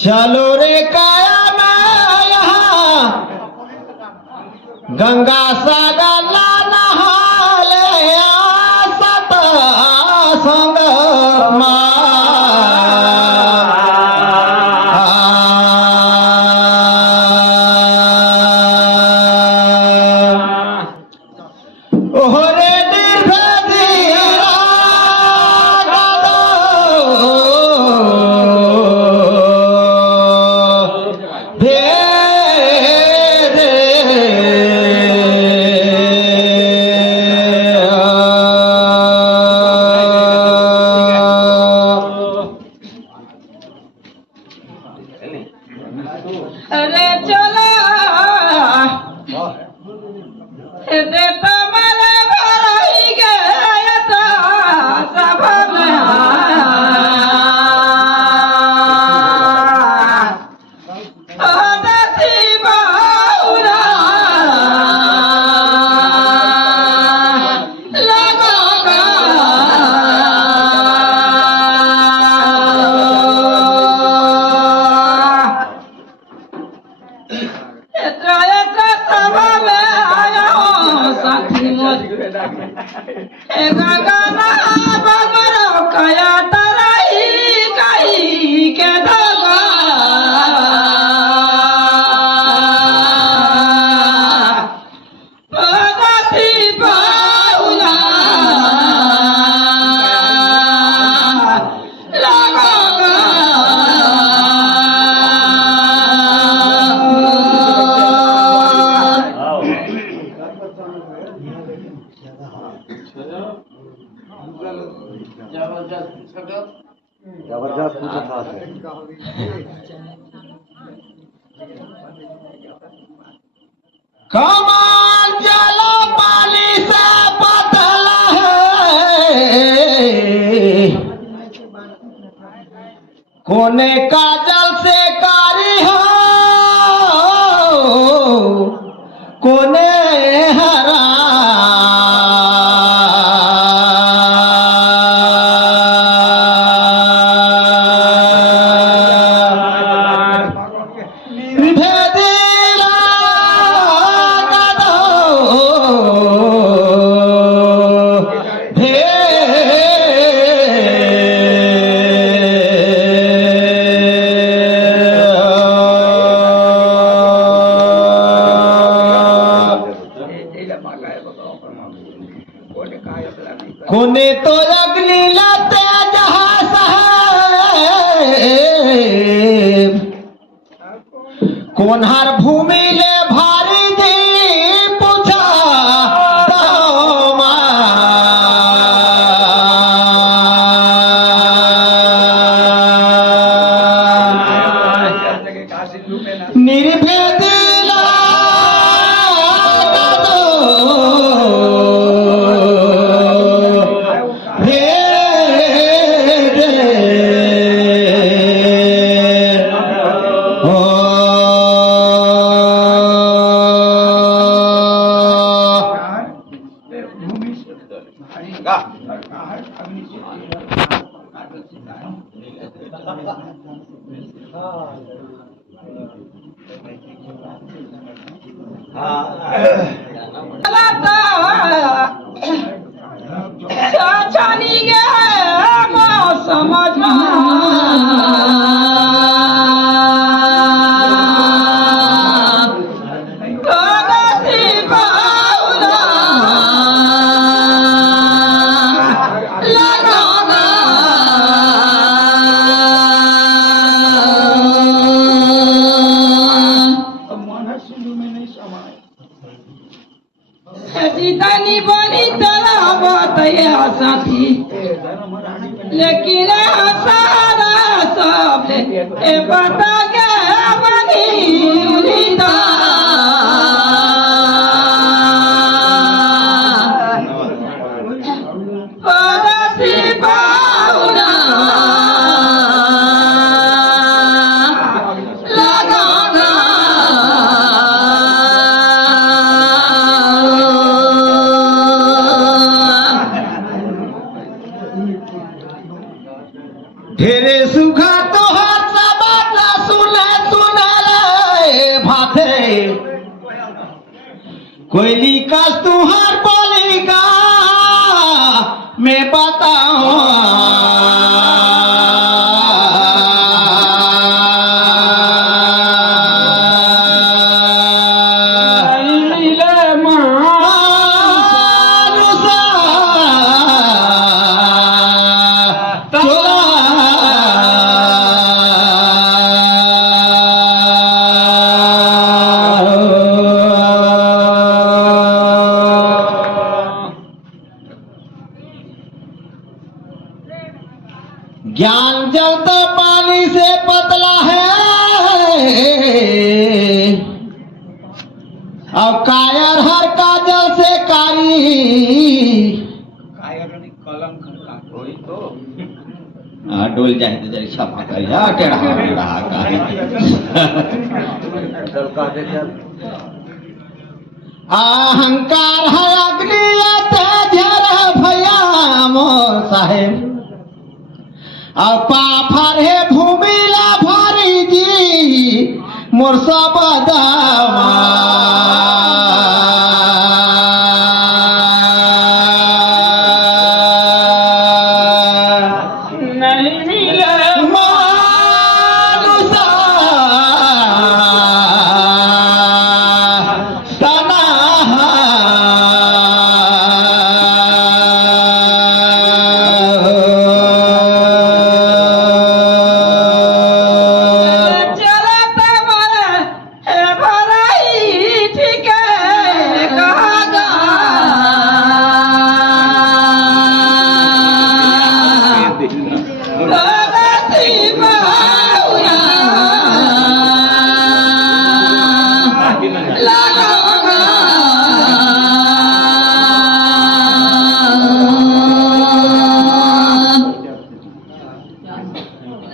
चलो रे काया मैं यहाँ गंगा सागर नहाले सत संग अरे चलो दे तो मला भराई गया था सब में दसी बाउरा जबरदस्त पूछा था कमान जला पानी से बदला है कोने का जल से कारी हो कोने हरा कोने तो अग्नि लाते जहाज है कौन हर भूमि ले भारी दी पूछा निर्भेद छानी गया समझ जीतानी बनी तरह बताया साथी लेकिन सारा सब ए बता गया बनी रीता परसी बाउरा ढेरे सुखा तो हाथ सब कोयली कस तुहार बोली का मैं ज्ञान जल तो पानी से पतला है और कायर हर का जल से कारी डोल जाए तो जरी छपा कर टेढ़ा रहा अहंकार है अग्नि तेजर भैया मोर साहेब और पाफर है भूमि ला भारी जी मोर सब दामा नहीं मिले मानुसा तना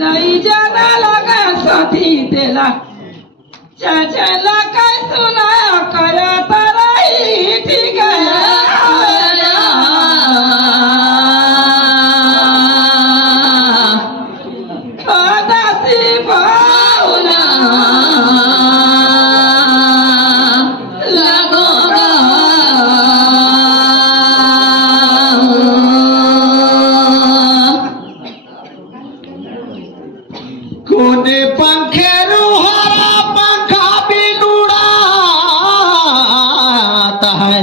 नहीं जाना लगा साथी तेला चला कर सुना करा तराई ठीक है भावना लगोगा कोने पंखे रूहारा पंखा भी उड़ाता है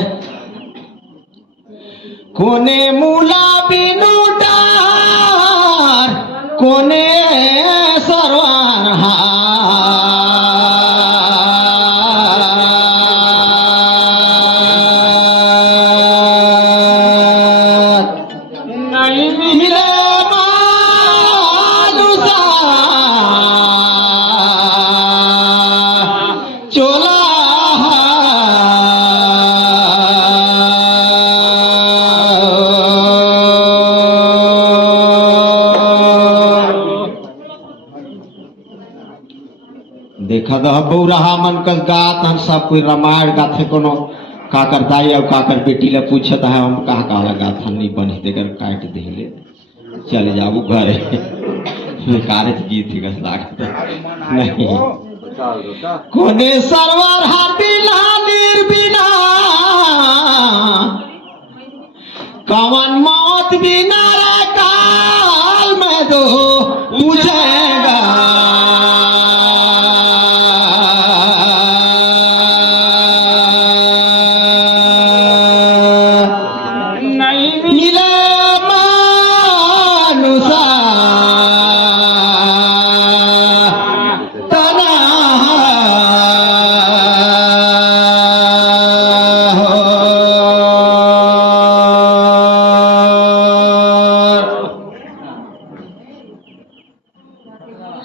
कोने मूला बिनु डार कोने सरवार नहीं मिले मानुसा चोला देखा तो बौरहा मन कस गात हम सब कोई रामायण गाथे कोनो काकर दाई और काकर बेटी ले पूछत है हम कहा कहा गात हम नहीं बने देकर काट देले चले जाबू घरे कारत गीत ही कस लागत नहीं कोने सरवर हाबिला निर्बिना कवन मौत बिना रे काल में दो पूछेगा नहीं मिले मानुसा तना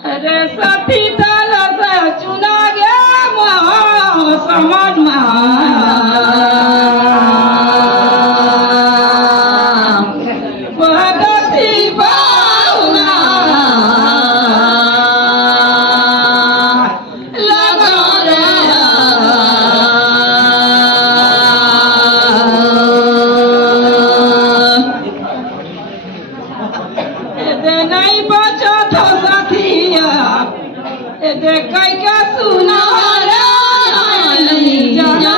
अरे साथी दल से चुना गया समाज पदसी बाउना लगो रे नहीं बचो तो साथिया कई का सुना नहीं जाना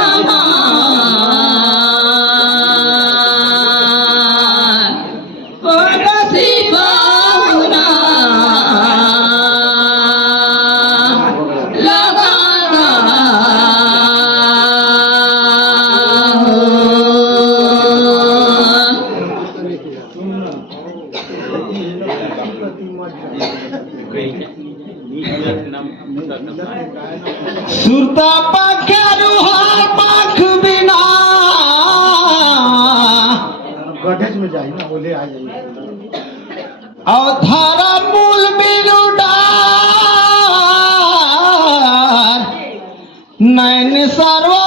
सुरता पंख रुहार पंख बिना गठेज में जाइए ना, बोले आ जाइए। अवधारा मूल बिनु डार नैन सरवार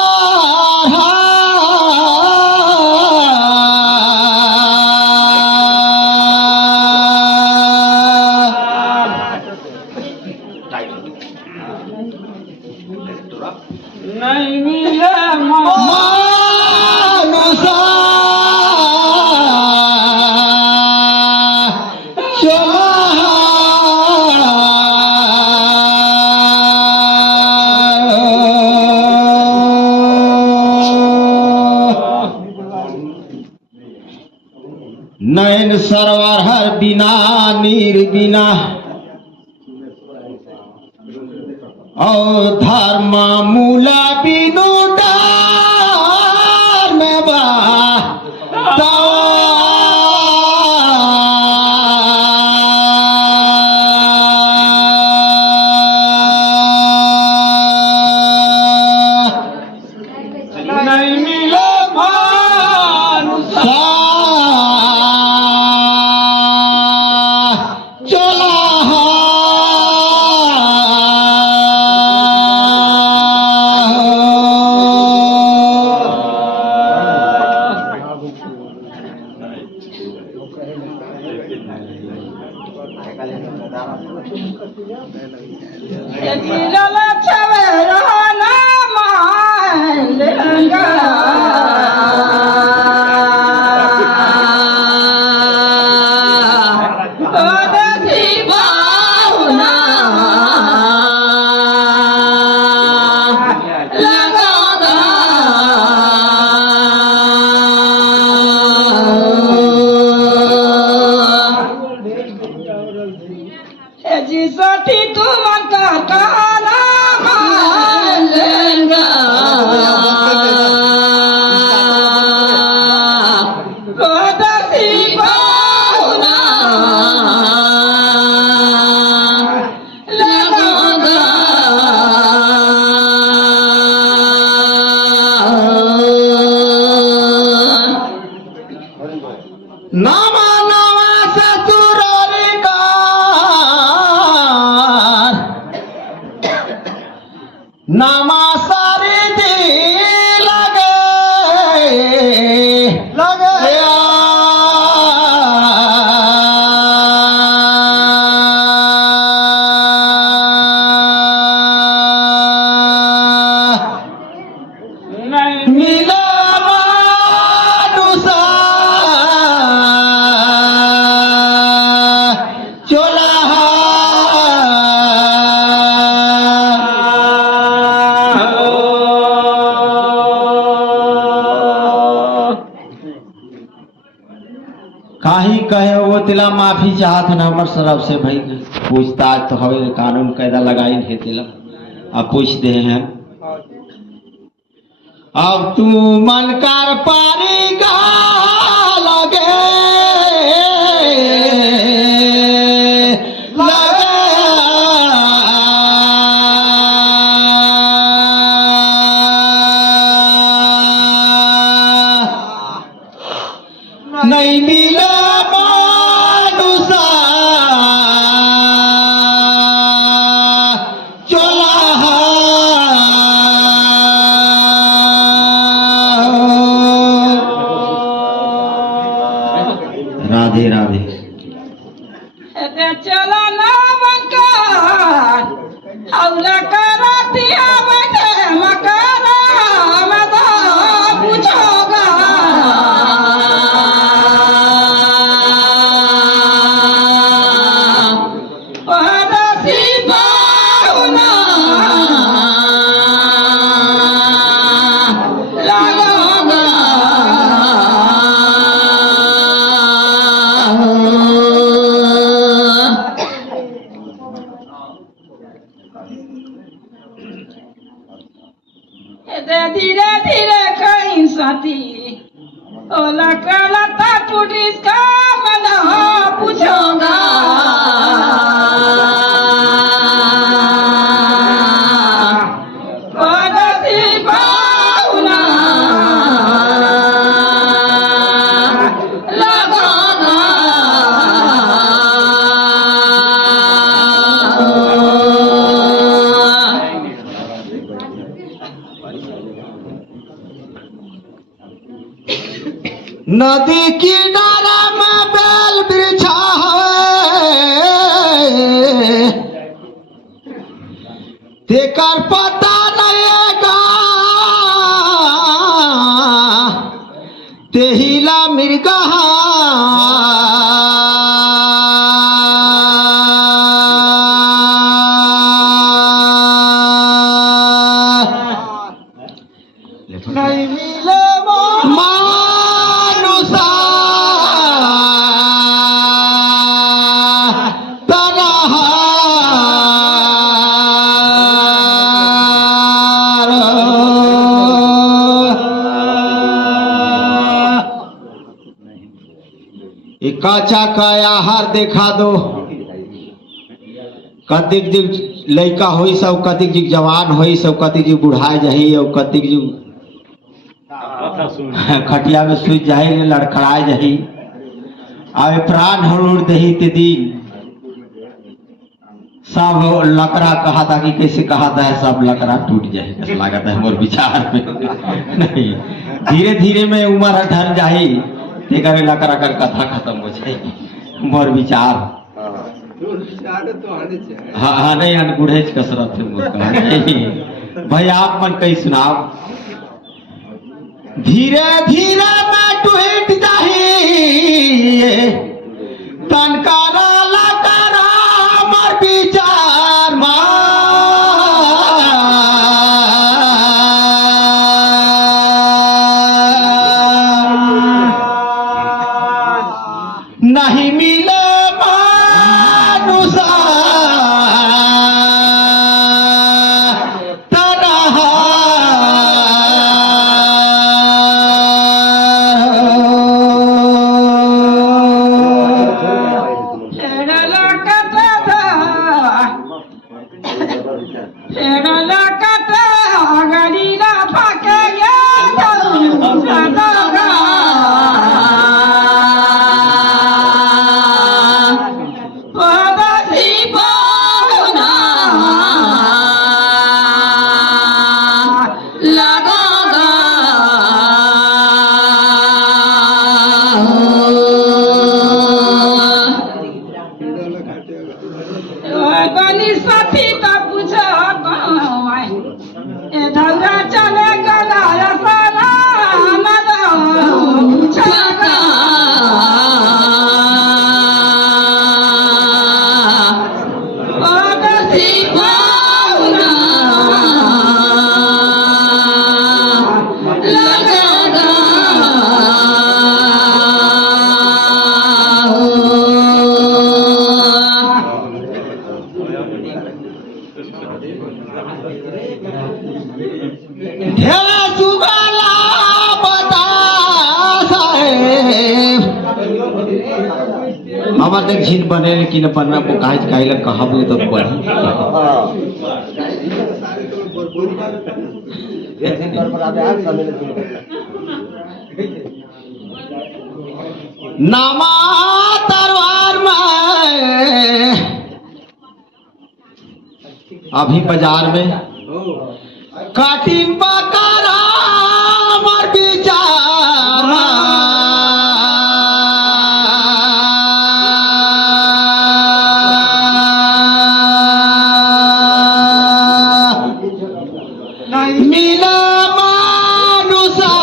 नहीं मिले मानुसा नयन सरवर हर बिना नीर बिना और धर्म मूला बिनु डार में बा नहीं मिले मानुसा चला दिलला छवे रहना मांगेगा ओदसी बाहुना लगागा जी सठी तुमन का कहना मांगेगा ओदसी बाहुना लगागा नामा नामा ससुरारी का नामा सारी दी लगे नहीं मिला मानुसा चोला काही कहे वो तिला माफी चाहत न हमर तरफ से भाई पूछताछ तो हवे कानून कायदा लगाई है तिला अब पूछ दे हैं अब तू मन कर पारी गा लगे नहीं मिला मानुसा चला राधे राधे चलो ना बंकार हौला करतिया बैठे मकाना मैं तो पूछोगा ओदसी बाहुना लगागा धीरे धीरे कहीं साथी ओला कला ता पुलिस का नदी किनारा में बेल वृक्षा है तेकर पता नहीं गा तेहिला मिर्गा नहीं मिले मानुषा काचा का आहार देखा दो कतिक जी लड़का होई सब कतिक जी जवान होई सब कतिक जी बुढ़ाए जाही और कतिक जी खटिया में सुई जाही लड़खड़ाए जाही आवे प्राण हड़ुड़ दही ते दिन सब लकड़ा कहा था कि कैसे कहा था सब लकड़ा टूट जाएगा लागत है मोर विचार में नहीं धीरे धीरे में उम्र ढल जाही ते करे लकड़ा कर कथा खत्म हो जाएगी मोर विचार हाँ हाँ नहीं अनगुढ़े कसरत है भाई आप मन कही सुनाओ धीरे धीरे मैं टूट जाही तनकारा लकड़ा मोर विचार नहीं मिले मानुषा हमारे झील बने लेकिन बनना को काहे काहे कहा बोले तो बढ़ी नामा तरवार में अभी बाजार में काटिंग बकरा मर विचार मिला मानुषा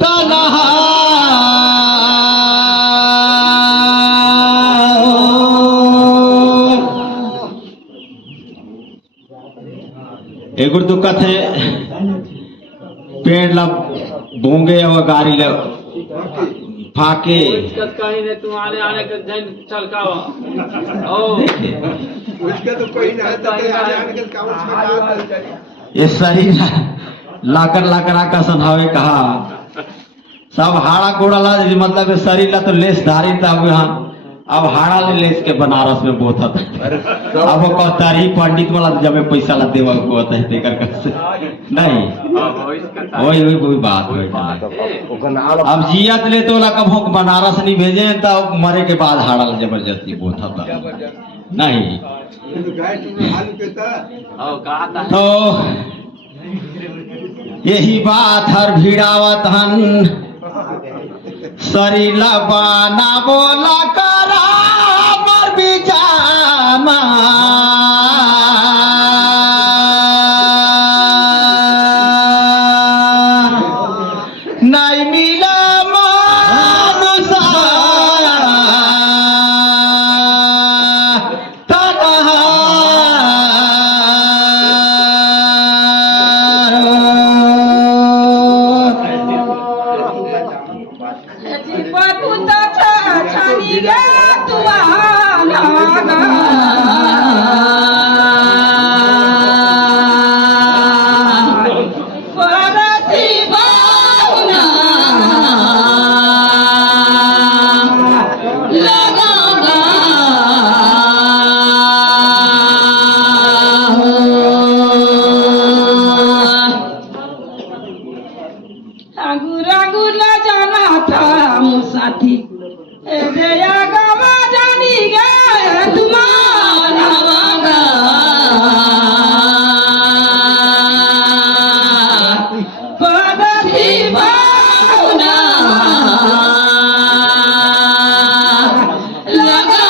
तनहा एक उर्दू कथे पेड़ ला बोंगे और गाड़ी ला फाके तुम्हारे आने के चलकावा उसके तो कोई ना है तो आने के काम ये सही लाकर लाकर आकाशन हवे कहा सब हाड़ा कोड़ा ला मतलब शरीर ला तो लेस धारी था यहाँ अब हाड़ा ले लेस के बनारस में बहुत था अब वो कहता ही पंडित वाला जब पैसा ला देवा को होता है देकर कैसे नहीं वही वही कोई बात हुई अब जियत ले तो ला कब बनारस नहीं भेजे तो मरे के बाद हाड़ा ला जबरदस्ती बहुत था नहीं तो यही बात हर भिड़ावत हन सरीला बाना बोला करा मर बिजामा नहीं मिला मानुसा साथी दया गवा जानी गे तुम्हारा वागा परदेसी भावना लगा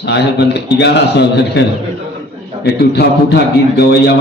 साहेब बंद 11 सब एक टूठा फूठा गीत गवैया